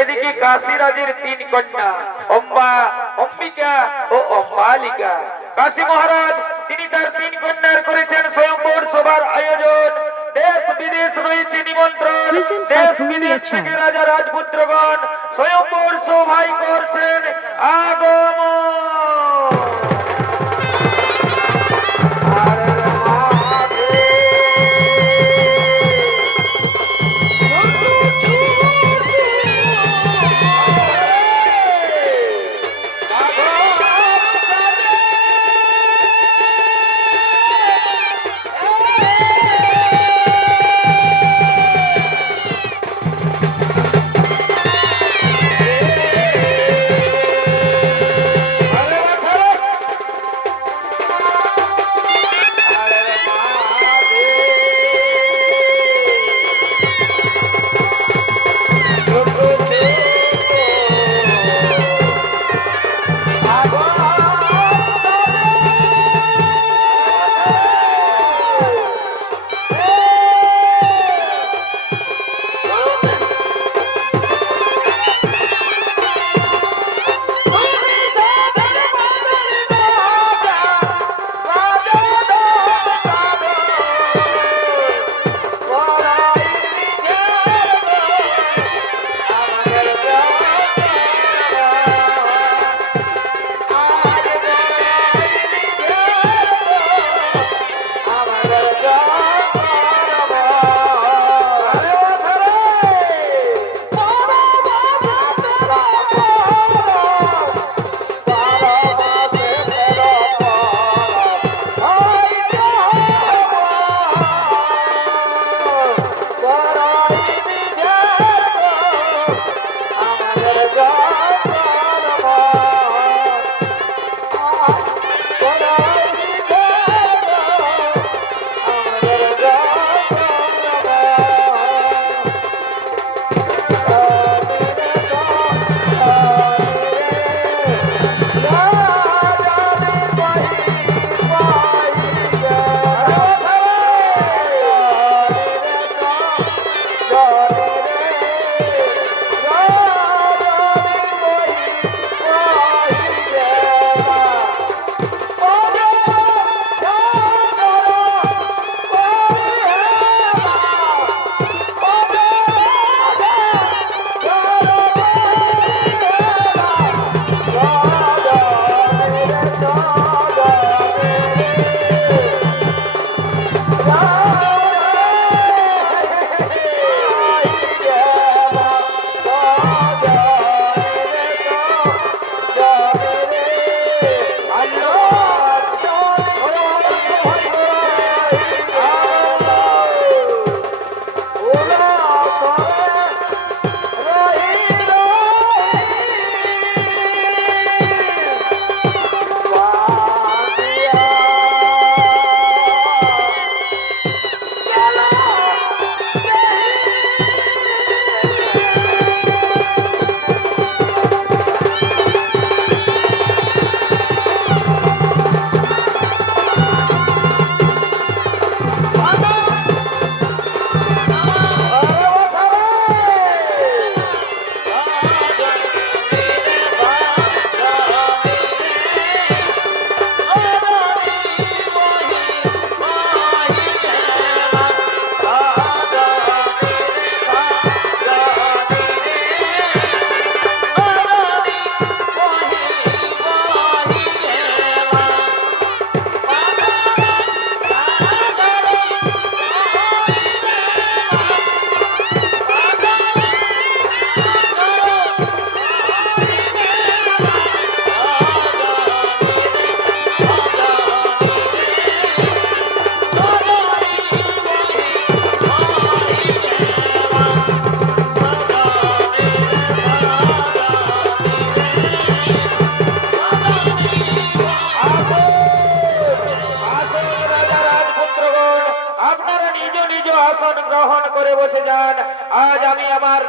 এদিকে কাশীরাজের তিন কন্যা অম্বা অম্বিকা ও অম্বালিকা। কাশী মহারাজ তিনি তার তিন কন্যার করেছেন স্বয়ম্বর সভার আয়োজন। দেশ বিদেশ রয়েছে নিমন্ত্রণ। দেশ বিদেশ থেকে রাজা রাজপুত্রগণ স্বয়ংবর সভাই করছেন আগমন।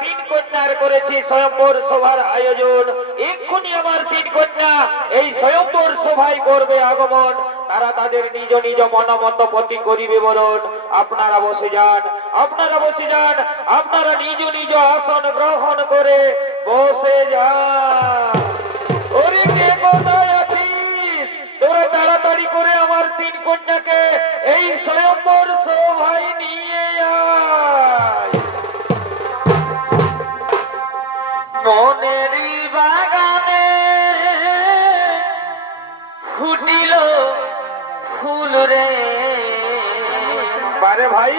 তিন কন্যার করেছি স্বয়ম্বর সভার আয়োজন। এক্ষুনি আমার তিন কন্যা এই স্বয়ম্বর সভায় করবে আগমন। তারা তাদের নিজ নিজ করিবে বরণ আপনারা বসে যান, আপনারা বসে যান, আপনারা নিজ নিজ আসন গ্রহণ করে বসে যা ওরে কে কোথায় আছিস? তোরা তাড়াতাড়ি করে আমার তিন কন্যাকে এই স্বয়ম্বর সভায় নিয়ে আয়। মনেরই বাগানে ফুটিল ফুল রে। পারে ভাই।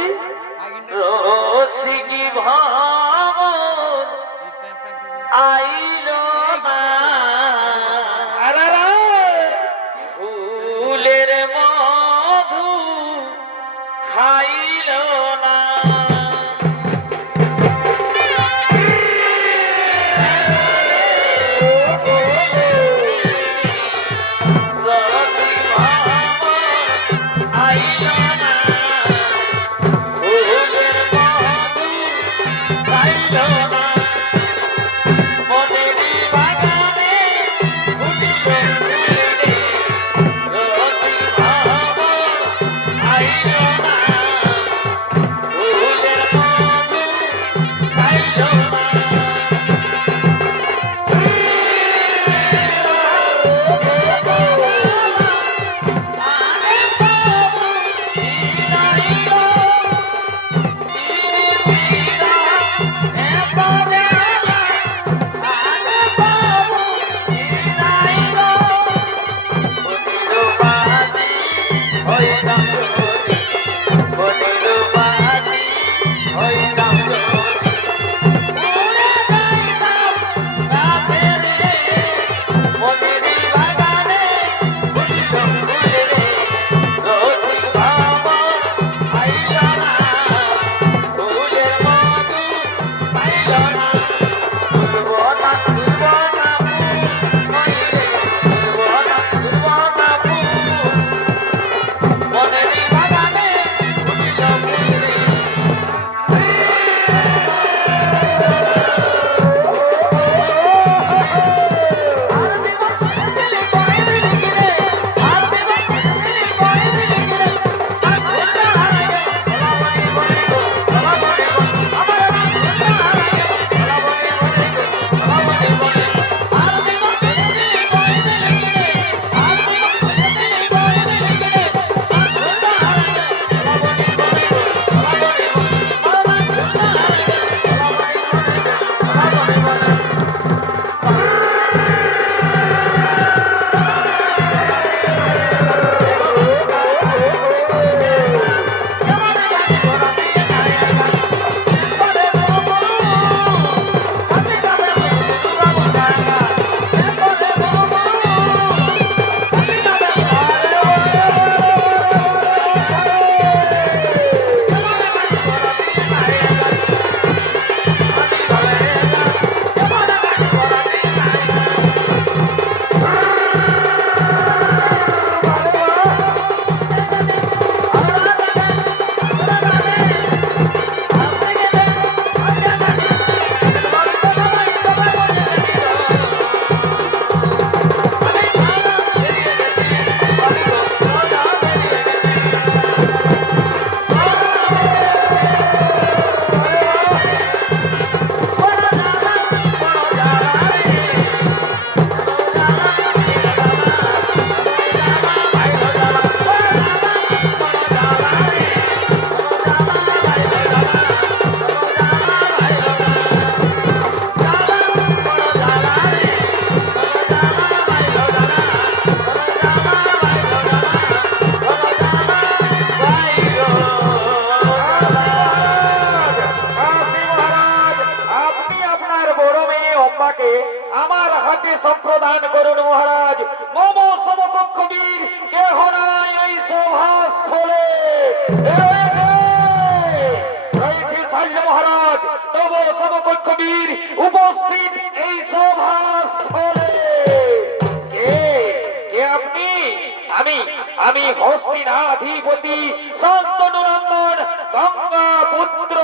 আমি হস্তিনাধিপতি শান্তনু নন্দন গঙ্গা পুত্র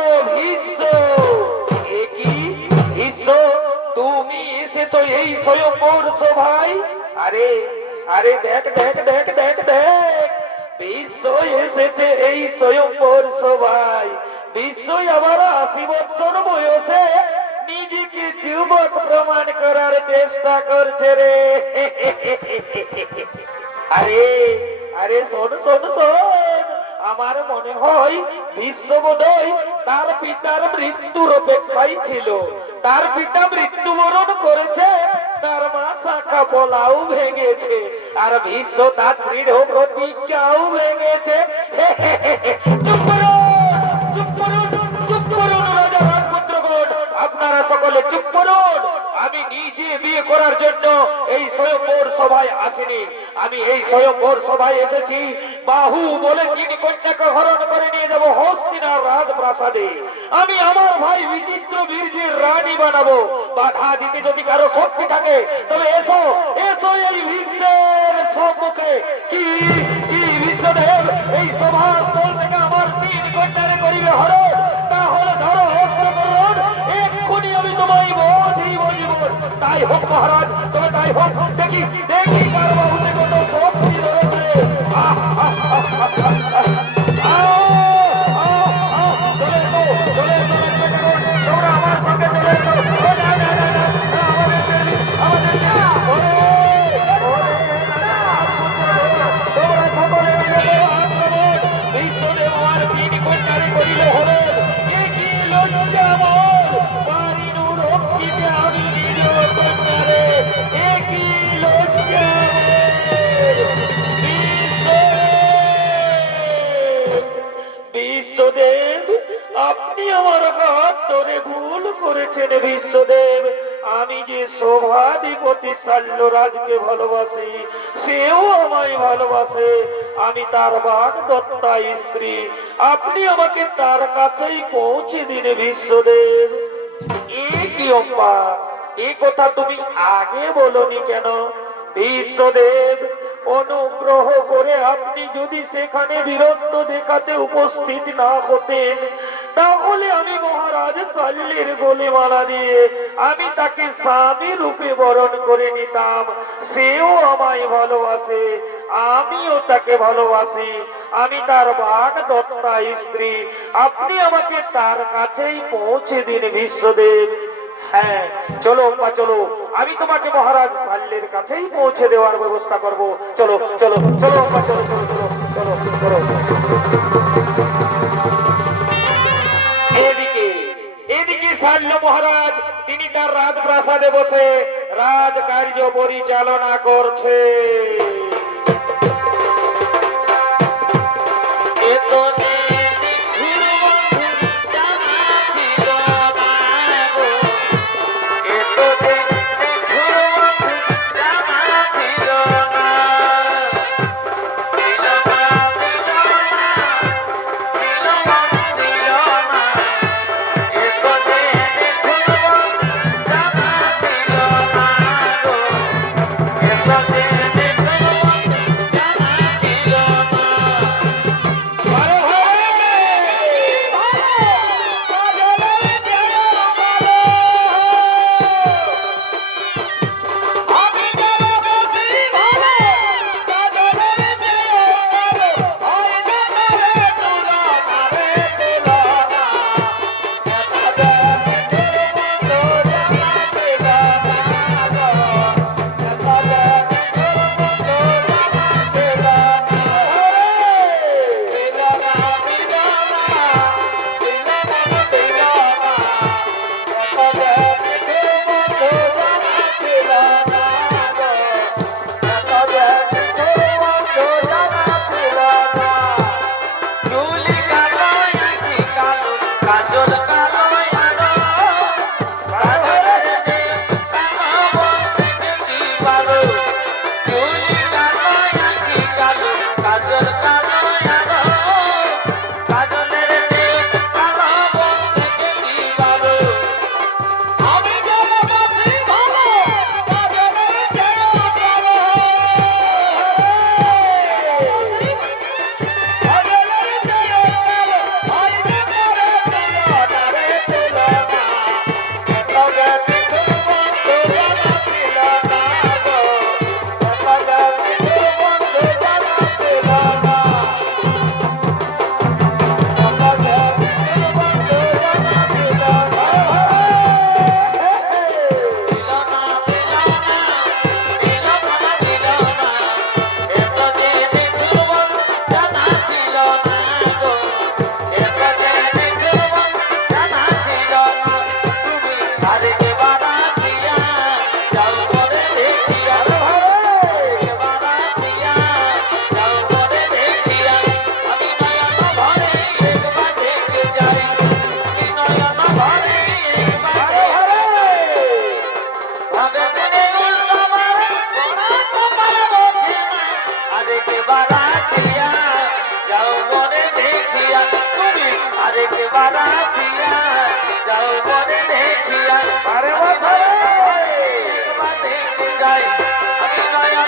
তুমি এসেছ এই স্বয়ম্বর সভায় আরে আরে দেখ দেখ দেখ দেখ দেখ। বিশ্ব এসেছে এই স্বয়ম্বর সভায় বিশ্বই আবার আশি বছর বয়সে নিজেকে যুবক প্রমাণ করার চেষ্টা করছে রে। আরে আরে শোন শোন শোন। আমার মনে হয় বিশ্ববোধয় তার পিতার মৃত্যুর অপেক্ষায় ছিল। তার পিতা মৃত্যুবরণ করেছে, তার মা শাখা বলাও ভেঙেছে, আর বিশ্ব তার দৃঢ় প্রতিজ্ঞাও ভেঙেছে। সকলে চুপ করুন, আমি নিজে বিয়ে করার জন্য এই স্বয়ংবর সভায় আসিনি। আমি এই স্বয়ংবর সভায় এসেছি। বাহু বলে তিন কন্যাকে হরণ করে নিয়ে যাব হস্তিনার রাজপ্রাসাদে। আমি আমার ভাই বিচিত্র বীর্যের রানী বানাবো। বাধা দিতে যদি কারও শক্তি থাকে, তবে এসো এসো এই বিশ্বের সম্মুখে। কি কি বিশ্বদেব এই সভাস্থল তাই হোক মহারাজ তবে তাই হোক। দেখি দেখি তার বাবুতে কত শক্তি রয়েছে আহ, আহ, আহ, আহ, ভালোবাসি, সেও আমায় ভালোবাসে। আমি তার বাঘ দত্তা স্ত্রী। আপনি আমাকে তার কাছেই পৌঁছে দিন বিশ্বদেব। এ কি অম্মা এই কথা তুমি আগে বলনি কেন? বিশ্বদেব অনুগ্রহ করে আপনি যদি সেখানে বীরত্ব দেখাতে উপস্থিত না হতেন, তাহলে আমি মহারাজ শল্যের গলে মালা দিয়ে আমি তাকে স্বামী রূপে বরণ করে নিতাম। সেও আমায় ভালোবাসে, আমিও তাকে ভালোবাসি। আমি তার বাঘ দত্তা স্ত্রী, আপনি আমাকে তার কাছেই পৌঁছে দিন বিশ্বদেব। হ্যাঁ চলো চলো। আমি তোমাকে মহারাজ শাল্যের কাছেই পৌঁছে দেওয়ার ব্যবস্থা করব। চলো চলো চলো চলো চলো চলো চলো এদিকে এদিকে মহারাজ, তিনি তার রাজপ্রাসাদে বসে রাজকার্য পরিচালনা করছে। এতনে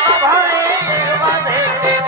ভরে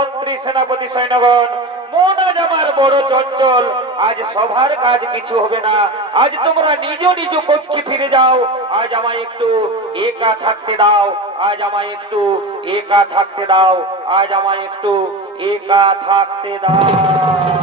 মন্ত্রী, সেনাপতি, সৈন্যগণ মন আজ আমার বড় চঞ্চল, আজ সভার কাজ কিছু হবে না। আজ তোমরা নিজ নিজ কক্ষে ফিরে যাও। আজ আমায় একটু একা থাকতে দাও। আজ আমায় একটু একা থাকতে দাও। আজ আমায় একটু একা থাকতে দাও।